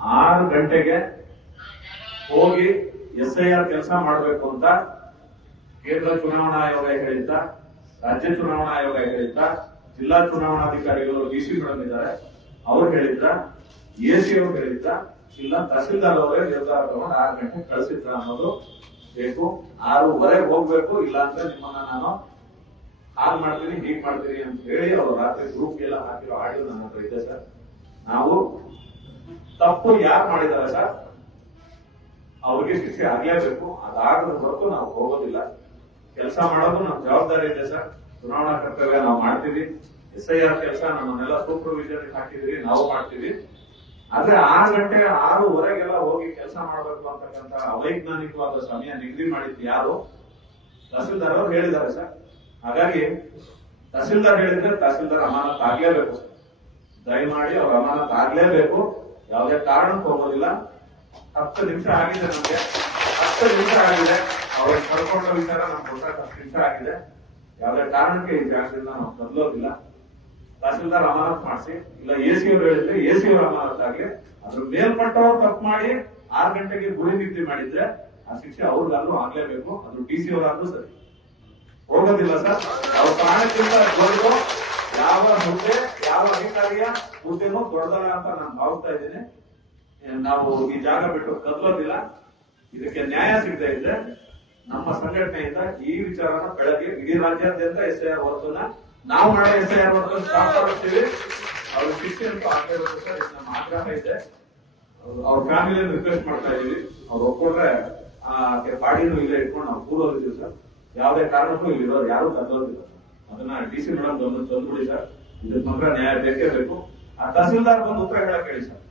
6 ಗಂಟೆಗೆ ಹೋಗಿ SIR ಕೆಲಸ ಮಾಡಬೇಕು ಅಂತ ಕೇಂದ್ರ ಚುನಾವಣಾ ಆಯೋಗ ಹೇಳಿದ್ದ, ರಾಜ್ಯ ಚುನಾವಣಾ ಆಯೋಗ ಹೇಳಿದ್ದ, ಜಿಲ್ಲಾ ಚುನಾವಣಾಧಿಕಾರಿಗಳು DC ಮೇಡಮ್ ಇದ್ದಾರೆ, ಅವ್ರು ಹೇಳಿದ್ರ, AC ಅವರು ಹೇಳಿದ್ದ, ಇಲ್ಲ ತಹಸೀಲ್ದಾರ್ ಅವರೇ ನಿರ್ಧಾರ ತಗೊಂಡು 6 ಗಂಟೆಗೆ ಕಳಿಸಿದ್ರ ಅನ್ನೋದು ಬೇಕು. 6:15 ಹೋಗ್ಬೇಕು, ಇಲ್ಲ ಅಂದ್ರೆ ನಿಮ್ಮನ್ನ ನಾನು ಹಾಲ್ ಮಾಡ್ತೀನಿ, ಹೀಗ್ ಮಾಡ್ತೀನಿ ಅಂತ ಹೇಳಿ ಅವರು ರಾತ್ರಿ ಗ್ರೂಪ್ ಎಲ್ಲ ಹಾಕಿರೋ ಆಡಿಯೋ ನನ್ನ ಹತ್ರ ಇದೆ ಸರ್. ನಾವು ತಪ್ಪು ಯಾರು ಮಾಡಿದ್ದಾರೆ ಸರ್, ಅವ್ರಿಗೆ ಶಿಕ್ಷೆ ಆಗ್ಲೇಬೇಕು. ಅದಾಗದ ಹೊರತು ನಾವು ಹೋಗೋದಿಲ್ಲ. ಕೆಲಸ ಮಾಡೋದು ನಮ್ಮ ಜವಾಬ್ದಾರಿ ಇದೆ ಸರ್. ಚುನಾವಣಾ ಕರ್ತವ್ಯ ನಾವು ಮಾಡ್ತೀವಿ. SIR ಕೆಲಸ ನಮ್ಮನ್ನೆಲ್ಲ ಸೂಪರ್ವಿಷನ್ ಹಾಕಿದೀವಿ, ನಾವು ಮಾಡ್ತೀವಿ. ಆದ್ರೆ 6 ಗಂಟೆ 6:15 ಹೋಗಿ ಕೆಲಸ ಮಾಡಬೇಕು ಅಂತಕ್ಕಂಥ ಅವೈಜ್ಞಾನಿಕವಾದ ಸಮಯ ನಿಗದಿ ಮಾಡಿದ್ದು ಯಾರು? ತಹಸೀಲ್ದಾರ್ ಅವರು ಹೇಳಿದ್ದಾರೆ ಸರ್. ಹಾಗಾಗಿ ತಹಸೀಲ್ದಾರ್ ಹೇಳಿದ್ರೆ ತಹಸೀಲ್ದಾರ್ ಅಮಾನತ್ ಆಗ್ಲೇಬೇಕು ಸರ್. ದಯಮಾಡಿ ಅವ್ರ ಅಮಾನತ್ ಆಗ್ಲೇಬೇಕು. ಯಾವುದೇ ಕಾರಣಕ್ಕೆ ಹೋಗೋದಿಲ್ಲ. 10 ನಿಮಿಷ ಆಗಿದೆ, ನಮ್ಗೆ 10 ನಿಮಿಷ ಆಗಿದೆ. ಅವ್ರಿಗೆ ಕರ್ಕೊಂಡ ವಿಚಾರ ನಮ್ಗೆ ಗೊತ್ತಾಗ 10 ನಿಮಿಷ ಆಗಿದೆ. ಯಾವುದೇ ಕಾರಣಕ್ಕೆ ಈ ಜಾಗದಿಂದ ನಾವು ಕದಲೋದಿಲ್ಲ. ತಹಸೀಲ್ದಾರ್ ಅಮಾನತ್ ಮಾಡಿಸಿ, ಇಲ್ಲ AC ಅವರು ಹೇಳಿದ್ರೆ AC ಅವರು ಅಮಾನತ್ ಆಗ್ಲಿ. ಅದ್ರ ಮೇಲ್ಪಟ್ಟವ್ರು ತಪ್ಪು ಮಾಡಿ 6 ಗಂಟೆಗೆ ಗುರಿ ನಿಗದಿ ಮಾಡಿದ್ರೆ ಆ ಶಿಕ್ಷೆ ಅವ್ರಿಗಾದ್ರೂ ಆಗ್ಲೇಬೇಕು. ಅದು DC ಅವರಾದ್ರೂ ಸರಿ. ಹೋಗೋದಿಲ್ಲ ಸರ್. ಅವ್ರ ಪ್ರಾಣಕ್ಕಿಂತ ದೊಡ್ಡದು ಯಾವ ಹುದ್ದೆ, ಯಾವ ಅಧಿಕಾರಿಯ ಹುದ್ದೆನೂ ದೊಡ್ಡದಲ್ಲ ಅಂತ ನಾನು ಭಾವಿಸ್ತಾ ಇದ್ದೀನಿ. ನಾವು ಈ ಜಾಗ ಬಿಟ್ಟು ಕದಲೋದಿಲ್ಲ. ಇದಕ್ಕೆ ನ್ಯಾಯ ಸಿಗದೆ ಇದ್ರೆ ನಮ್ಮ ಸಂಘಟನೆಯಿಂದ ಈ ವಿಚಾರನ ಬೆಳಗ್ಗೆ ಇಡೀ ರಾಜ್ಯಾದ್ಯಂತ SIR ವರ್ಗನ ನಾವು ಮಾಡೋ SIR ವರ್ಗ ಸ್ಟಾಪ್ ಮಾಡುತ್ತೀವಿ. ಅವ್ರ ಶಿಕ್ಷೆ ಅಂತೂ ಆಗಬೇಕು ಸರ್. ಇದು ನಮ್ಮ ಆಗ್ರಹ ಇದೆ. ಅವ್ರ ಫ್ಯಾಮಿಲಿ ರಿಕ್ವೆಸ್ಟ್ ಮಾಡ್ತಾ ಇದೀವಿ. ಅವ್ರು ಒಪ್ಕೊಂಡ್ರೆ ಬಾಡಿನೂ ಇಲ್ಲೇ ಇಟ್ಕೊಂಡು ನಾವು ಕೂರೋದಿದ್ದೀವಿ ಸರ್. ಯಾವುದೇ ಕಾರಣಕ್ಕೂ ಇಲ್ಲಿರೋರು ಯಾರು ಕದಲೋದಿಲ್ಲ. ಅದನ್ನ DC ಮೇಡಮ್ ತಂದ್ಬಿಡಿ ಸರ್. ಇದಕ್ಕೆ ಮಾತ್ರ ನ್ಯಾಯ ಬೇಕೇ ಬೇಕು. ಆ ತಹಸೀಲ್ದಾರ್ ಬಂದು ಉತ್ತರ ಹೇಳಕ್ ಹೇಳಿ ಸರ್.